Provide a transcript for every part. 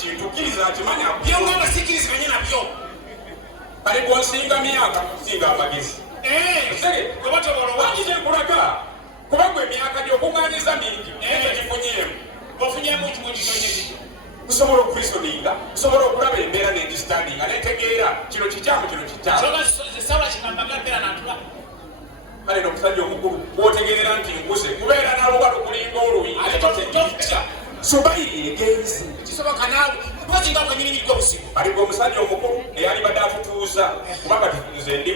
kintu kiriza akimanya byongamba sikiriziganye nabyo kale bwonsinga myaka singa amagezi wanyije nkulaga kuba gwe emyaka gyokuŋŋanyiza mingi naye gifunyemu ofunyemu kimukitonye kusobola okurisoninga kusobola okulaba embeera nengisitandinga netegeera kino kikyamu kino kikyamu kale nomusajja omukulu bwotegeera nti nkuze kubeera naluba lukulinga oluyi Zubair egenzi kisoboka naawe kubazinga kwenyinimirwa busibu aliko omusajja omukulu eyali badde atutuuza kubanga tutuuza endi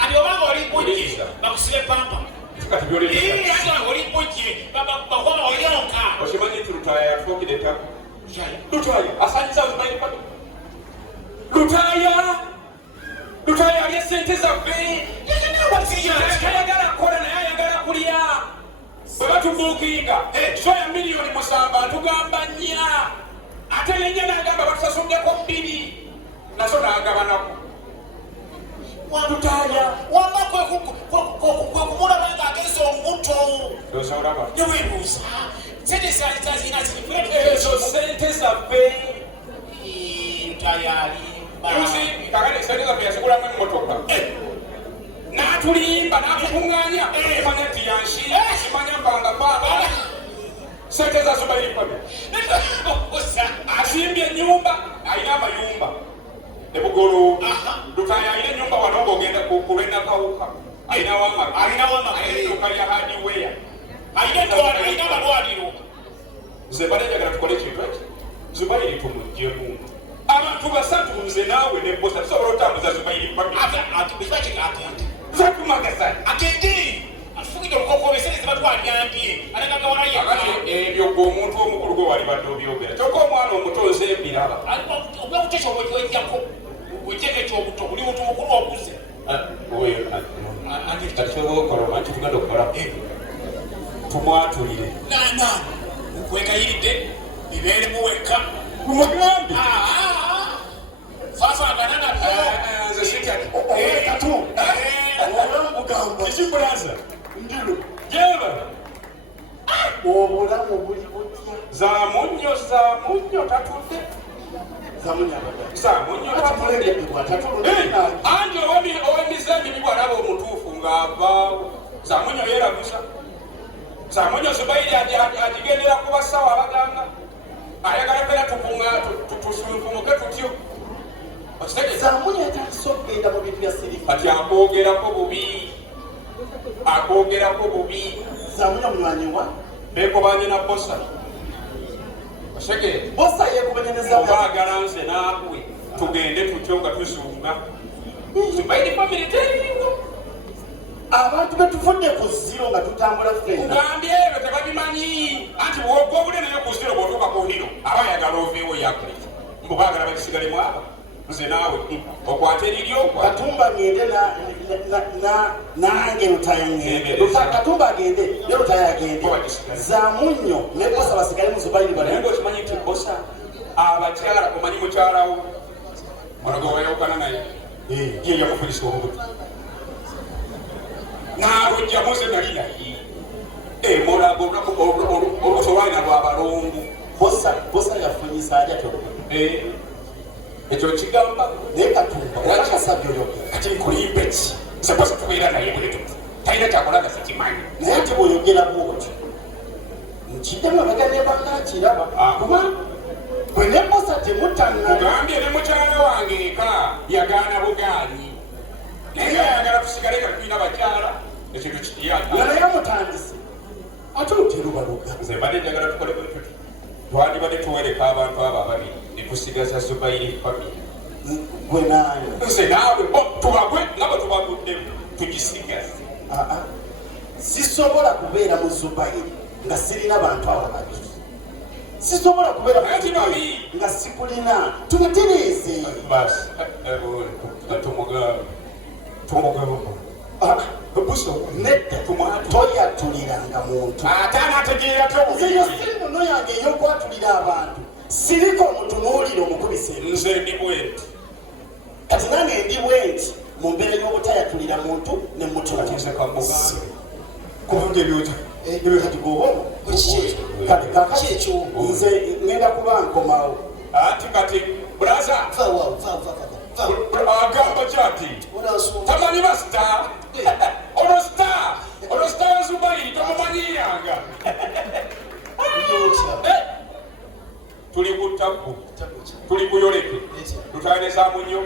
ali obanga oli bujje bakusibe pampa okimanyi nti lutaaya yatufuukira ettaka lutaaya asanyiza Zubair paka lutaaya alya sente zaffe tayagala kukola naye ayagala kulya bwe batubuukinga soya miliyoni 7 atugamba 4 ate yenye n'agamba batusasuddeko 2 nazo n'agabanako lutaaya wamba kwekumulaba nga ageza omuto neweebuuza sente zazina ezo sente zaffe lutaaya ali kakale sente zaffe yazigulamu emmotoka n'atulimba n'atukuŋŋaanya kimanya nti yanshira kimanya mbanga kwagala sente za Zubair paka asimbye ennyumba alina amayumba ebugolo lutaaya alina ennyumba wano ng'ogenda kulwenakawuka alinawamadduka lya hadiweya alina amalwaliro nze bale njagala tukole kintu eki Zubair tumugjemu abantu basatu nze naawe nebosa tusobola otambuza Zubair paka zatumagasa atende afukide olukokome sente zibatwaliyambye alekagawalayo ebyo gwe omuntu omukulu gwe wali badde obyogera kyokka omwana omuto nze mbiraba obwebutekyo bwewejjako wejjeko ekyobuto buli muntu mukulu okuze kyobaokoloma nti tugenda okukola tumwatulire nkwegayiridde bibeeremu wekka mugambi faafagana nabyo nze sitya ekikulaza jeba obulamu buli butya zamunnyo tatudde anti ow'emizembi bibwalaba omutuufu ng'avaawo zamunnyo yeeraguza zamunnyo Zubair agigendera ku basawo abaganga ayagala pera tusunfumuke tutyo zamunya atakisobenda mu bintu bya sirifu kati akwogerako bubi zamunya munywanyiwa bekobanye na bosa osege bosa yekubanyaneza obaagala nze naabwe tugende tutyo nga tuzunga Zubair family teringo abantu betufudde ku ziro nga tutambula ffenna ugambye ebyo tebabimanyi anti bwogobule naye ku ziro bw'otuuka ku ndiro aba yagala oveewo yakuleta mbubaagala bakisigalemu aba nze naawe okwata eriryo katumba ngende nange lutaaya ngende katumba agende ne lutaaya agende zamunnyo ne bosa basigale mu Zubair naye ng'okimanyi nti bosa abakyala omanyi mukyalawo onoga wayawukana naye ye yakufulisa obubuto n'alujjamu ze nali naye mulago olusolwalina lwabalongo bosa yafunyisa ajja ekyo kigamba naye katumba wakasabye oyo kati nkulimba eki seposa tubeera naye bwetu talina kyakolaga sikimanyi naye ati bw'oyogera bwotyo nkiddemu abagane bakakiraba kuba bwe ne bosa temutanga ogambye ne mukyala wange eka yagaana bugaanyi naye ayagala tusigale nga tulina bakyala ekintu kikiyaga nga naye mutandise ate oterubaluga nze mbadde njagala tukole bwetuti twandibadde tuwereka abantu abo ababiri ne tusigaza Zubair family gwe nayo nze naawe tubagwe nga bwe tubaguddemu tugisigaze sisobola kubeera mu Zubair nga sirina bantu abo babiri sisobola kubeera nga sikulina tubatereeze basi buso nedda toyatuliranga muntu ate anategeera nzeyo simuno yange ey'okwatulira abantu siriko omutunuulira omukubisa nze ndi bwenti kati nange ndi bwenti mu mbeera y'obutayatulira muntu ne mutulakize kamugambe kubanga eyo kati gobo kati kakaki nze ngenda kuba nkomawo ati kati braza agamba kyati tamanyi basita ono sita wa Zubairi tomumanyiyanga tuli ku tabu tuli kuyoleke tutayonezaamu nnyo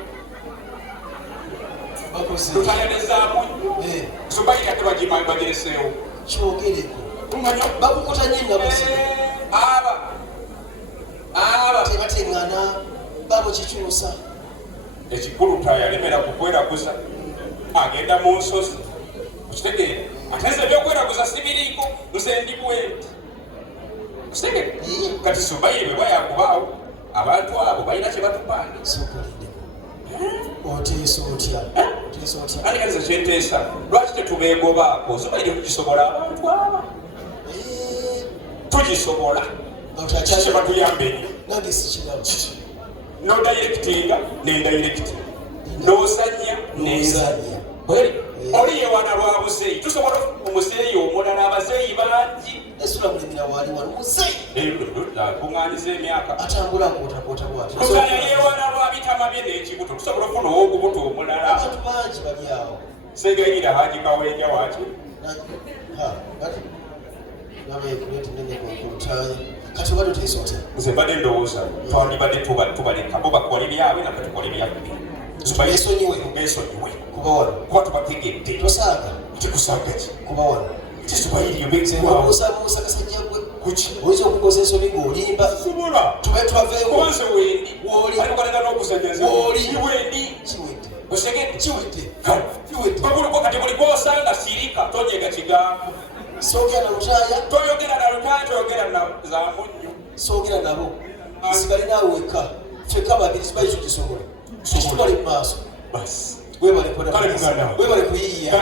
tutayonezaamu nnyo Zubairi ate bagireseewo kyogereko bakukutanye nabasi aba tebateŋŋana babo kikyusa ekikulu tayalemera kukweraguza agenda mu nsozi okitegeera ate nze ebyokweraguza sibiriiko nze ndi bwenti okitegeera kati Zubairi bwe bwayakubaawo abantu abo balina kye batupande oteesa otya ani kanze kyenteesa lwaki tetubeegobaako Zubairi tugisobola abantu aba tugisobola kiki batuyambe nnyo nange sikirabo nodirectinga nendirecti nosanya nenzanya oli yewana lwa buzeeyi tusobola omuzeeyi omulala abazeeyi bangi esula mulimira waali wano muzeeyi kuŋŋaaniza emyaka atambula ng'otakoota bwati lusaya yewana lwa bitama bye n'ekibuto tusobola okufunawo ogubuto omulala abantu bangi bali awo segayira haji kawenja waki kati obadde oteesa otya nze mbadde ndowooza twandibadde tubaleka bo bakole byabwe naffe tukole byaffe besonyiwe kuba wano kuba tubategedde tosaaga tikusaaga ki kuba wano Zubairi yobezeewo obuusabuusa kasajja gwe kuki oyinza okukoza ensobi ng'olimba sobola tube tubaveewo kubanze wendi woli alikubaleka n'okuzanyaza woli wendi kiwedde osegedde kiwedde kiwedde baguluko kati buli gwosanga sirika tonyega kigambo soogera na lutaaya toyogera na lutaaya toyogera na zamunnyo soogera nabo isigale naawe wekka fekka babiri Zubairi tugisobola kitutwale mu maaso basi webale kale muganda webale kuyiiya